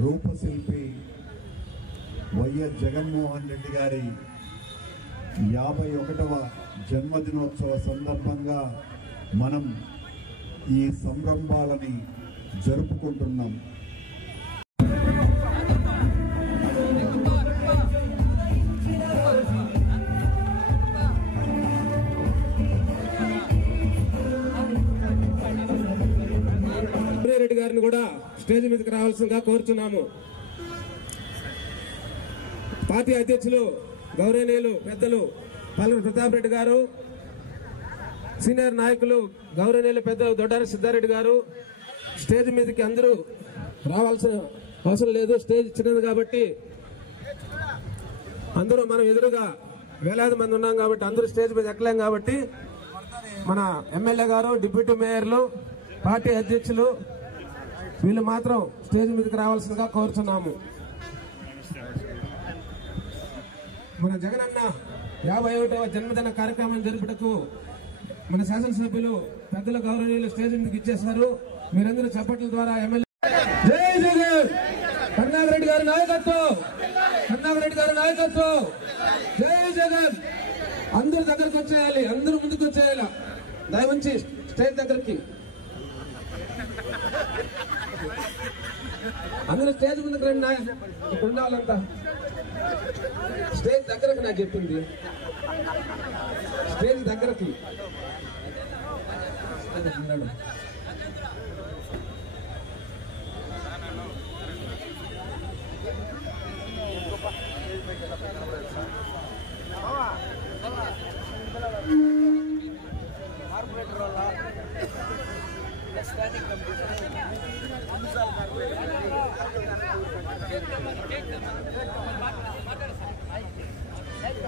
రూపశిల్పి YS Jaganmohan Reddy గారి 51వ జన్మదినోత్సవ సందర్భంగా మనం ఈ సంరంభాలని జరుపుకుంటున్నాం. రెడ్డి గారిని కూడా స్టేజ్ మీదకి రావాల్సిందిగా కోరుచున్నాము. పార్టీ అధ్యక్షులు గౌరవనీయులు పెద్దలు పల్లవి ప్రతాప్ రెడ్డి గారు, సీనియర్ నాయకులు గౌరవనీయులు పెద్దలు దొడ్డారి సిద్ధారెడ్డి గారు స్టేజ్ మీదకి అందరూ రావాల్సిన అవసరం లేదు. స్టేజ్ చిన్నది కాబట్టి అందరూ మనం ఎదురుగా వేలాది మంది ఉన్నాం కాబట్టి అందరూ స్టేజ్ మీద ఎక్కలేం కాబట్టి మన ఎమ్మెల్యే గారు, డిప్యూటీ మేయర్లు, పార్టీ అధ్యక్షులు వీళ్ళు మాత్రం స్టేజ్ మీదకి రావాల్సిందిగా కోరుచున్నాము. మన జగనన్న 51వ జన్మదిన కార్యక్రమం జరుపుటకు మన శాసనసభ్యులు పెద్దల గౌరవనీయులు స్టేజ్ మీదకి ఇచ్చేశారు. మీరందరూ చప్పట్ల ద్వారా ఎమ్మెల్యే జై జగన్, కరుణాకర్ గారి నాయకత్వం, కరుణాకర్ గారి నాయకత్వం, జై జగన్. అందరూ దగ్గరకు వచ్చేయాలి, అందరూ ముందుకు వచ్చేయాలి. దయవంచి స్టేజ్ దగ్గరికి అందరూ స్టేజ్ ముందుకు రండి. ఇక్కడ ఉండాలంతా స్టేజ్ దగ్గరకు నాకు చెప్పింది, స్టేజ్ దగ్గరకి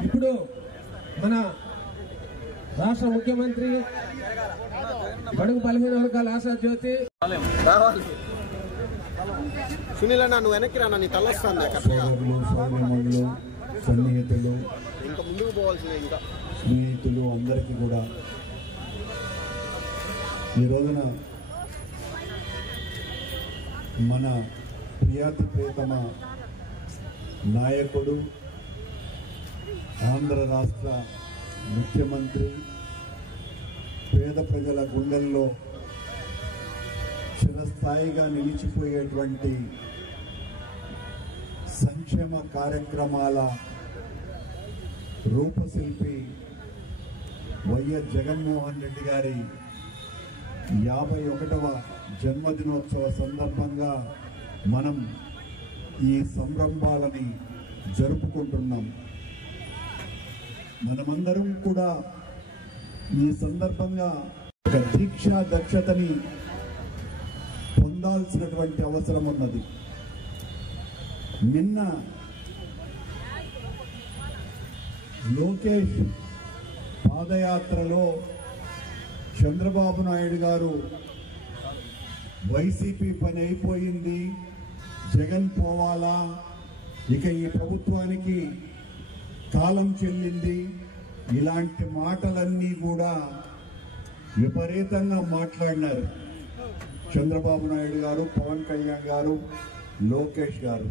ఇప్పుడు మన రాష్ట్ర ముఖ్యమంత్రి బడుగు బలహీన వర్గాల ఆశా జ్యోతి సునీల్ అన్న, నువ్వు వెనక్కి రా, నీ తలొస్తాను. సన్నిహితులు, ఇంకా ముందుకు పోవాల్సిన ఇంకా స్నేహితులు అందరికీ కూడా ఈ రోజున మన ప్రియాతి ప్రియతమ నాయకుడు, ఆంధ్ర రాష్ట్ర ముఖ్యమంత్రి, పేద ప్రజల గుండెల్లో చిరస్థాయిగా నిలిచిపోయేటువంటి సంక్షేమ కార్యక్రమాల రూపశిల్పి వైఎస్ జగన్మోహన్ రెడ్డి గారి 51వ జన్మదినోత్సవ సందర్భంగా మనం ఈ సంరంభాలని జరుపుకుంటున్నాం. మనమందరం కూడా ఈ సందర్భంగా ఒక దీక్షా దక్షతని పొందాల్సినటువంటి అవసరం ఉన్నది. నిన్న లోకేష్ పాదయాత్రలో చంద్రబాబు నాయుడు గారు వైసీపీ పని అయిపోయింది, జగన్ పోవాలా, ఇక ఈ ప్రభుత్వానికి కాలం చెల్లింది, ఇలాంటి మాటలన్నీ కూడా విపరీతంగా మాట్లాడినారు చంద్రబాబు నాయుడు గారు, పవన్ కళ్యాణ్ గారు, లోకేష్ గారు.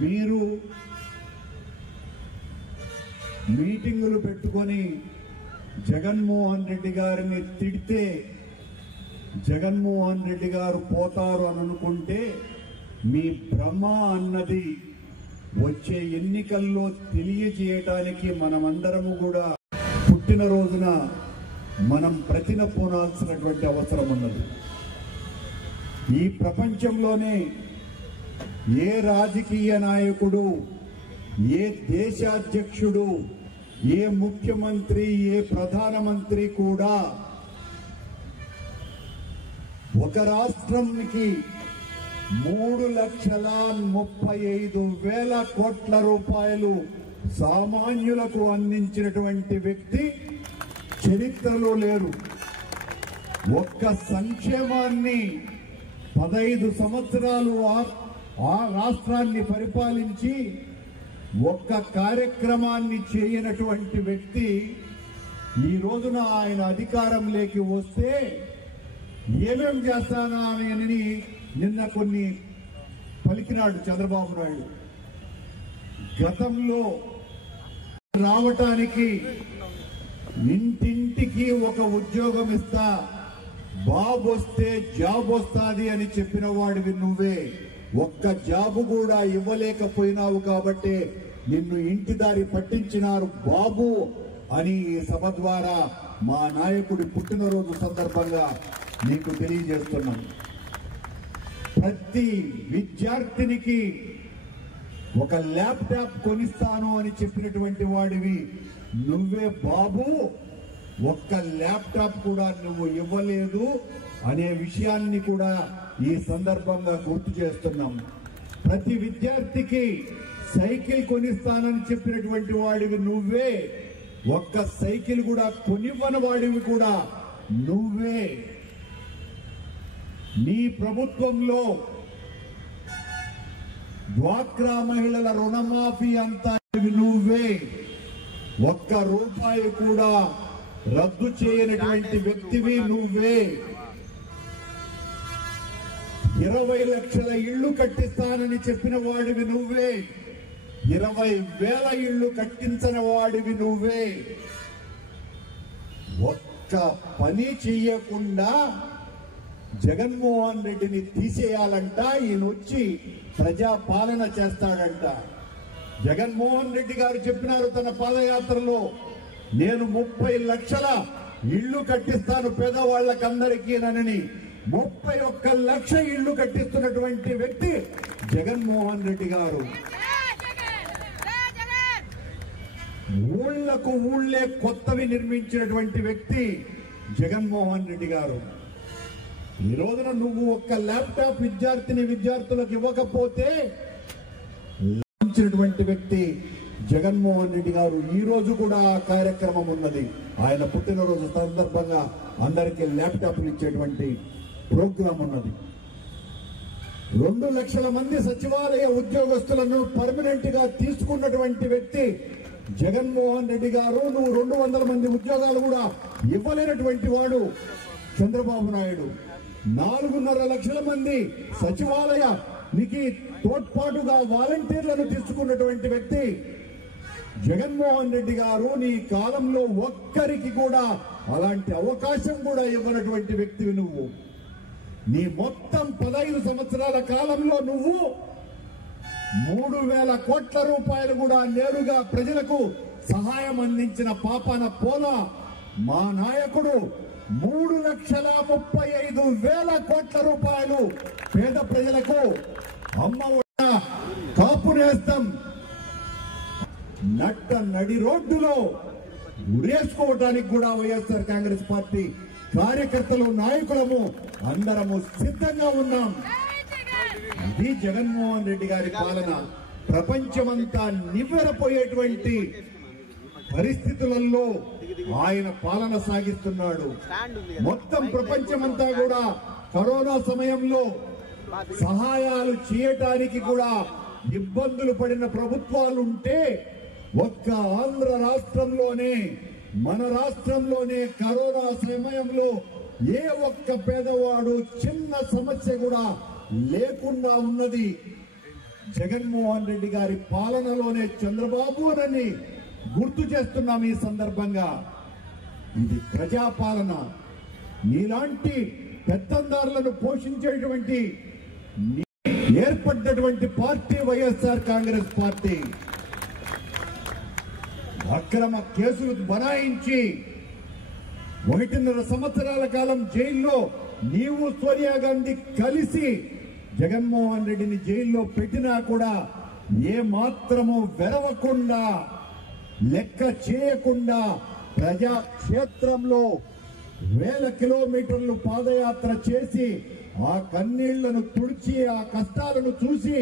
మీరు మీటింగులు పెట్టుకొని జగన్మోహన్ రెడ్డి గారిని తిడితే జగన్మోహన్ రెడ్డి గారు పోతారు అని అనుకుంటే మీ భ్రమ అన్నది వచ్చే ఎన్నికల్లో తెలియజేయటానికి మనమందరము కూడా పుట్టినరోజున మనం ప్రతినపోనాల్సినటువంటి అవసరం ఉన్నది. ఈ ప్రపంచంలోనే ఏ రాజకీయ నాయకుడు, ఏ దేశాధ్యక్షుడు, ఏ ముఖ్యమంత్రి, ఏ ప్రధానమంత్రి కూడా ఒక రాష్ట్రానికి 3,35,000 కోట్ల రూపాయలు సామాన్యులకు అందించినటువంటి వ్యక్తి చరిత్రలో లేరు. ఒక్క సంక్షేమాన్ని 15 సంవత్సరాలు ఆ రాష్ట్రాన్ని పరిపాలించి ఒక్క కార్యక్రమాన్ని చేయనటువంటి వ్యక్తి ఈ రోజున ఆయన అధికారంలోకి వస్తే ఏమేం చేస్తానా అని నిన్న కొన్ని పలికినాడు చంద్రబాబు నాయుడు. గతంలో రావటానికి ఇంటింటికి ఒక ఉద్యోగం ఇస్తా, బాబు వస్తే జాబ్ వస్తాది అని చెప్పిన వాడివి నువ్వే. ఒక్క జాబు కూడా ఇవ్వలేకపోయినావు కాబట్టి నిన్ను ఇంటి దారి పట్టించినారు బాబు అని ఈ సభ ద్వారా మా నాయకుడి పుట్టినరోజు సందర్భంగా నీకు తెలియజేస్తున్నాం. ప్రతి విద్యార్థినికి ఒక ల్యాప్టాప్ కొనిస్తాను అని చెప్పినటువంటి వాడివి నువ్వే బాబు. ఒక్క ల్యాప్టాప్ కూడా నువ్వు ఇవ్వలేదు అనే విషయాన్ని కూడా ఈ సందర్భంగా గుర్తు చేస్తున్నాం. ప్రతి విద్యార్థికి సైకిల్ కొనిస్తానని చెప్పినటువంటి వాడివి నువ్వే. ఒక్క సైకిల్ కూడా కొనివ్వని వాడివి కూడా నువ్వే. నీ ప్రభుత్వంలో డ్వాక్రా మహిళల రుణమాఫీ అంతా నువ్వే. ఒక్క రూపాయి కూడా రద్దు చేయనటువంటి వ్యక్తివి నువ్వే. 20 లక్షల ఇళ్లు కట్టిస్తానని చెప్పిన వాడివి నువ్వే. 20,000 ఇళ్లు కట్టించని వాడివి నువ్వే. ఒక్క పని చెయ్యకుండా జగన్మోహన్ రెడ్డిని తీసేయాలంట. ఈయన వచ్చి ప్రజా పాలన చేస్తాడంట. జగన్మోహన్ రెడ్డి గారు చెప్పినారు తన పాదయాత్రలో, నేను 30 లక్షల ఇళ్లు కట్టిస్తాను పేదవాళ్లకందరికీనని. 31 లక్ష ఇళ్లు కట్టిస్తున్నటువంటి వ్యక్తి జగన్మోహన్ రెడ్డి గారు. ఊళ్లకు ఊళ్లే కొత్తవి నిర్మించినటువంటి వ్యక్తి జగన్మోహన్ రెడ్డి గారు. ఈ రోజున నువ్వు ఒక్క ల్యాప్టాప్ విద్యార్థులకు ఇవ్వకపోతే ఇచ్చినటువంటి వ్యక్తి జగన్మోహన్ రెడ్డి గారు. ఈ రోజు కూడా ఆ కార్యక్రమం ఉన్నది. ఆయన పుట్టినరోజు సందర్భంగా అందరికీ ల్యాప్టాప్లు ఇచ్చేటువంటి ప్రోగ్రాం ఉన్నది. 2 లక్షల మంది సచివాలయ ఉద్యోగస్తులను పర్మనెంట్ గా తీసుకున్నటువంటి వ్యక్తి జగన్మోహన్ రెడ్డి గారు. నువ్వు 200 మంది ఉద్యోగాలు కూడా ఇవ్వలేనటువంటి వాడు చంద్రబాబు నాయుడు. 4.5 లక్షల మంది సచివాలయానికి తోడ్పాటుగా వాలంటీర్లను తీసుకున్నటువంటి వ్యక్తి జగన్మోహన్ రెడ్డి గారు. నీ కాలంలో ఒక్కరికి కూడా అలాంటి అవకాశం కూడా ఇవ్వనటువంటి వ్యక్తివి నువ్వు. నీ మొత్తం 15 సంవత్సరాల కాలంలో నువ్వు 3,000 కోట్ల రూపాయలు కూడా నేరుగా ప్రజలకు సహాయం అందించిన పాపాన పోలా. మా నాయకుడు 3,35,000 కోట్ల రూపాయలు పేద ప్రజలకు అమ్మ కాపు నేస్తం నడి రోడ్డులో ఉరేసుకోవటానికి కూడా వైఎస్ఆర్ కాంగ్రెస్ పార్టీ కార్యకర్తలు నాయకులము అందరము సిద్ధంగా ఉన్నాం. ఇది జగన్మోహన్ రెడ్డి గారి పాలన. ప్రపంచమంతా నివ్వెరపోయేటువంటి పరిస్థితులలో ఆయన పాలన సాగిస్తున్నాడు. మొత్తం ప్రపంచమంతా కూడా కరోనా సమయంలో సహాయాలు చేయటానికి కూడా ఇబ్బందులు పడిన ప్రభుత్వాలుంటే ఒక్క ఆంధ్ర రాష్ట్రంలోనే, మన రాష్ట్రంలోనే కరోనా సమయంలో ఏ ఒక్క పేదవాడు చిన్న సమస్య కూడా లేకుండా ఉన్నది జగన్మోహన్ రెడ్డి గారి పాలనలోనే. చంద్రబాబు అని గుర్తు చేస్తున్నాం ఈ సందర్భంగా. ఇది ప్రజాపాలన. నీలాంటి పెత్తందారులను పోషించేటువంటి ఏర్పడ్డటువంటి పార్టీ వైఎస్ఆర్ కాంగ్రెస్ పార్టీ. అక్రమ కేసులు బనాయించి 1.5 సంవత్సరాల కాలం జైల్లో నీవు సోనియా గాంధీ కలిసి జగన్మోహన్ రెడ్డిని జైల్లో పెట్టినా కూడా ఏ మాత్రము వెరవకుండా, లెక్క చేయకుండా ప్రజాక్షేత్రంలో 1000 కిలోమీటర్లు పాదయాత్ర చేసి ఆ కన్నీళ్లను తుడిచి ఆ కష్టాలను చూసి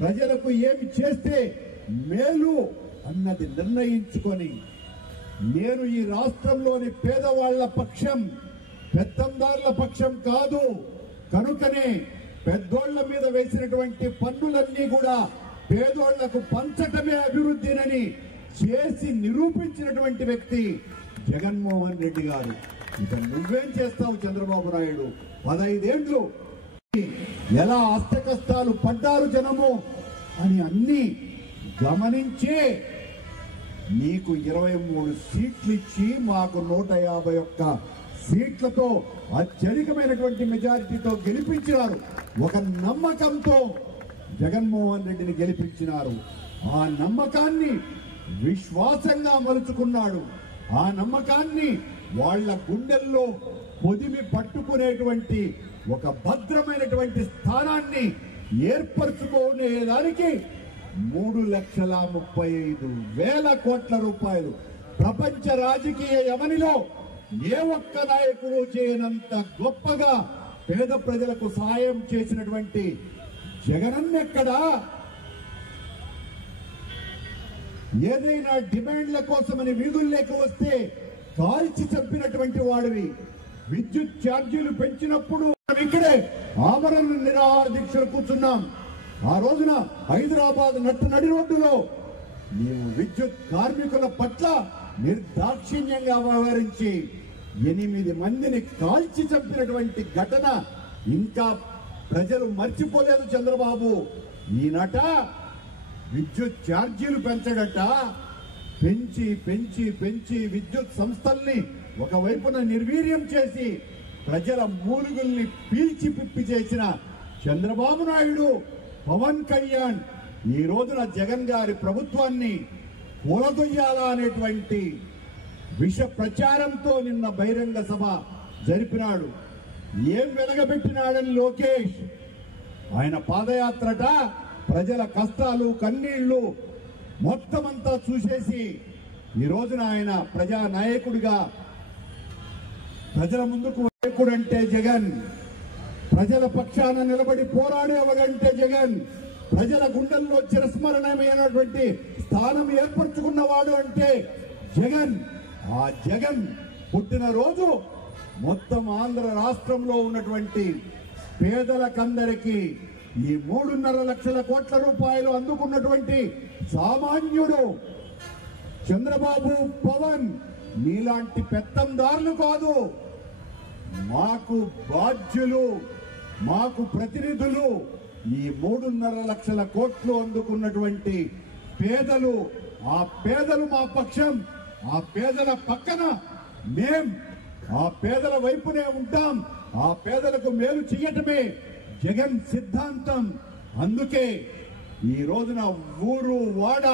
ప్రజలకు ఏమి చేస్తే మేలు అన్నది నిర్ణయించుకొని, నేను ఈ రాష్ట్రంలోని పేదవాళ్ల పక్షం, పెత్తందారుల పక్షం కాదు, కనుకనే పెద్దోళ్ల మీద వేసినటువంటి పన్నులన్నీ కూడా పేదోళ్లకు పంచటమే అభివృద్ధినని చేసి నిరూపించినటువంటి వ్యక్తి జగన్మోహన్ రెడ్డి గారు. ఇక నువ్వేం చేస్తావు చంద్రబాబు నాయుడు? 15 ఏళ్లు ఎలా అష్టకష్టాలు పడ్డారు జనము అని అన్ని గమనించే నీకు 23 సీట్లు ఇచ్చి మాకు 151 సీట్లతో అత్యధికమైనటువంటి మెజారిటీతో గెలిపించినారు. ఒక నమ్మకంతో జగన్మోహన్ రెడ్డిని గెలిపించినారు. ఆ నమ్మకాన్ని విశ్వాసంగా మలుచుకున్నాడు. ఆ నమ్మకాన్ని వాళ్ళ గుండెల్లో పొదిమి పట్టుకునేటువంటి ఒక భద్రమైనటువంటి స్థానాన్ని ఏర్పరచుకునేదానికి 3,35,000 కోట్ల రూపాయలు ప్రపంచ రాజకీయ యవనిలో ఏ ఒక్క నాయకుడు చేయనంత గొప్పగా పేద ప్రజలకు సాయం చేసినటువంటి జగనన్నెక్కడా? ఏదైనా డిమాండ్ల కోసమని వీధుల్లోకి వస్తే కాల్చి చంపినటువంటి వాడివి. విద్యుత్ ఛార్జీలు పెంచినప్పుడు ఇక్కడే ఆమరణ నిరాహార దీక్షలు కూర్చున్నాం. ఆ రోజున హైదరాబాద్ నడి రోడ్డులో నీవు విద్యుత్ కార్మికుల పట్ల నిర్దాక్షిణ్యంగా వ్యవహరించి 8 మందిని కాల్చి చంపినటువంటి ఘటన ఇంకా ప్రజలు మర్చిపోలేదు చంద్రబాబు. ఈనట విద్యుత్ ఛార్జీలు పెంచడట. పెంచి పెంచి పెంచి విద్యుత్ సంస్థల్ని ఒకవైపున నిర్వీర్యం చేసి ప్రజల మూలుగుల్ని పీల్చి పిప్పి చేసిన చంద్రబాబు నాయుడు, పవన్ కళ్యాణ్ ఈ రోజున జగన్ గారి ప్రభుత్వాన్ని కూలదొయ్యాలా అనేటువంటి విష ప్రచారంతో నిన్న బహిరంగ సభ జరిపినాడు. ఏం వెలగబెట్టినాడని లోకేష్ ఆయన పాదయాత్రట ప్రజల కష్టాలు కన్నీళ్లు మొత్తమంతా చూసేసి ఈ రోజున ఆయన ప్రజా నాయకుడిగా ప్రజల ముందుకు నాయకుడంటే జగన్, ప్రజల పక్షాన నిలబడి పోరాడేవగంటే జగన్, ప్రజల గుండెల్లో చిరస్మరణమైనటువంటి స్థానం ఏర్పరచుకున్నవాడు అంటే జగన్. ఆ జగన్ పుట్టినరోజు మొత్తం ఆంధ్ర రాష్ట్రంలో ఉన్నటువంటి పేదలకందరికీ ఈ 3.5 లక్షల కోట్ల రూపాయలు అందుకున్నటువంటి సామాన్యుడు చంద్రబాబు, పవన్ నీలాంటి పెత్తందారులు కాదు, మాకు బాధ్యులు, మాకు ప్రతినిధులు. ఈ 3.5 లక్షల కోట్లు అందుకున్నటువంటి పేదలు, ఆ పేదలు మా పక్షం, ఆ పేదల పక్కన మేం ఆ పేదల వైపునే ఉంటాం. ఆ పేదలకు మేలు చేయటమే జగన్ సిద్ధాంతం. అందుకే ఈ రోజున ఊరు వాడ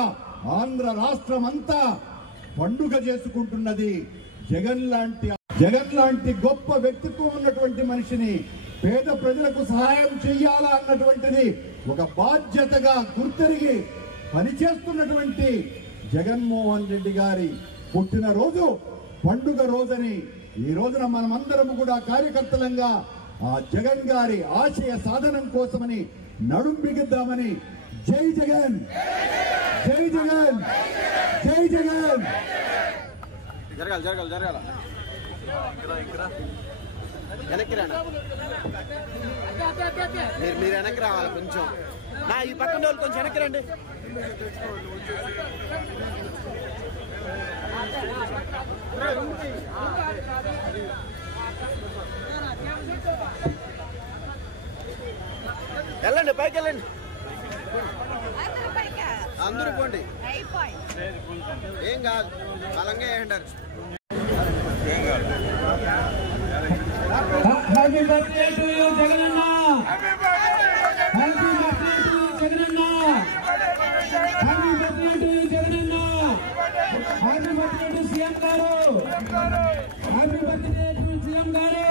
ఆంధ్ర రాష్ట్రం అంతా పండుగ చేసుకుంటున్నది. జగన్ లాంటి గొప్ప వ్యక్తిత్వం ఉన్నటువంటి మనిషిని పేద ప్రజలకు సహాయం చెయ్యాలా అన్నటువంటిది ఒక బాధ్యతగా గుర్తెరిగి పనిచేస్తున్నటువంటి జగన్మోహన్ రెడ్డి గారి పుట్టినరోజు పండుగ రోజని ఈ రోజున మనమందరం కూడా కార్యకర్తలంగా ఆ జగన్ గారి ఆశయ సాధనం కోసమని నడుం బిగిద్దామని. జై జగన్, జై జగన్, జై జగన్. జరగాలి జరగాలి జరగాల వెనక్కి రానా మీరు వెనక్కి రావాలి కొంచెం. నా ఈ పక్కన వాళ్ళు కొంచెం వెనక్కి రండి. వెళ్ళండి పైకి వెళ్ళండి, అందరూ పోండి. ఏం కాదు, బలంగా వేయండి. Happy birthday to you Jagananna. Happy birthday to you Jagananna. Happy birthday to you Jagananna. Happy birthday to CM గారు. హ్యాపీ బర్త్డే టు సీఎం గారు.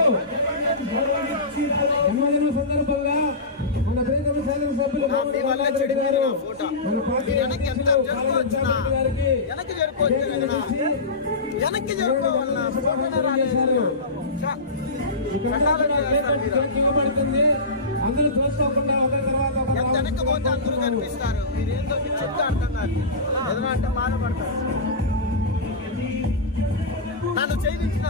జన్మదిన సందర్భంగా మన ప్రియతమ శాసనసభ్యులు వెనక్కి ఇవ్వబడుతుంది. అందరూ చూసుకోకుండా ఒక తర్వాత వెనక్కి పోతే అందరూ కనిపిస్తారు. మీరేందో చెప్తే అర్థం కాదు. ఏదైనా అంటే బాధపడతారు. నన్ను చేయించిన